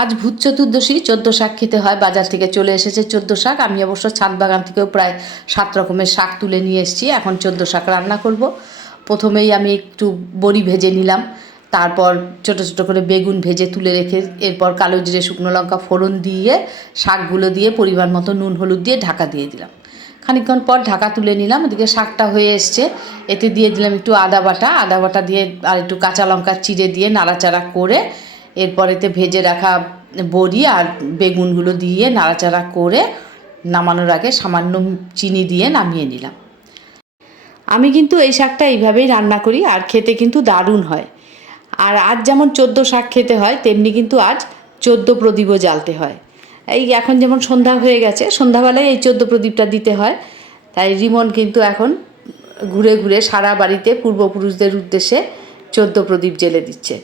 আজ ভূত চতুর্দশী, চোদ্দ শাক খেতে হয়, বাজার থেকে চলে এসেছে চোদ্দ শাক। আমি অবশ্য ছাদ বাগান থেকেও প্রায় সাত রকমের শাক তুলে নিয়ে এসেছি। এখন চোদ্দ শাক রান্না করব। প্রথমেই আমি একটু বড়ি ভেজে নিলাম। তারপর ছোট ছোট করে বেগুন ভেজে তুলে রেখে এরপর কালো জিরে, শুকনো লঙ্কা ফোড়ন দিয়ে, শাকগুলো দিয়ে পরিমাণ মতো নুন, হলুদ দিয়ে ঢাকা দিয়ে দিলাম। খানিকক্ষণ পর ঢাকা তুলে নিলাম। ওদিকে শাকটা হয়ে এসছে। এতে দিয়ে দিলাম একটু আদা বাটা। আদা বাটা দিয়ে আর একটু কাঁচা লঙ্কা চিড়ে দিয়ে নাড়াচাড়া করে এরপর এতে ভেজে রাখা বড়ি আর বেগুনগুলো দিয়ে নাড়াচাড়া করে নামানোর আগে সামান্য চিনি দিয়ে নামিয়ে নিলাম। আমি কিন্তু এই শাকটা এইভাবেই রান্না করি আর খেতে কিন্তু দারুণ হয়। আর আজ যেমন চোদ্দ শাক খেতে হয়, তেমনি কিন্তু আজ চোদ্দ প্রদীপও জ্বালতে হয়। এই এখন যেমন সন্ধ্যা হয়ে গেছে, সন্ধ্যাবেলায় এই চোদ্দ প্রদীপটা দিতে হয়। তাই রিমন কিন্তু এখন ঘুরে ঘুরে সারা বাড়িতে পূর্বপুরুষদের উদ্দেশ্যে চোদ্দ প্রদীপ জেলে দিচ্ছে।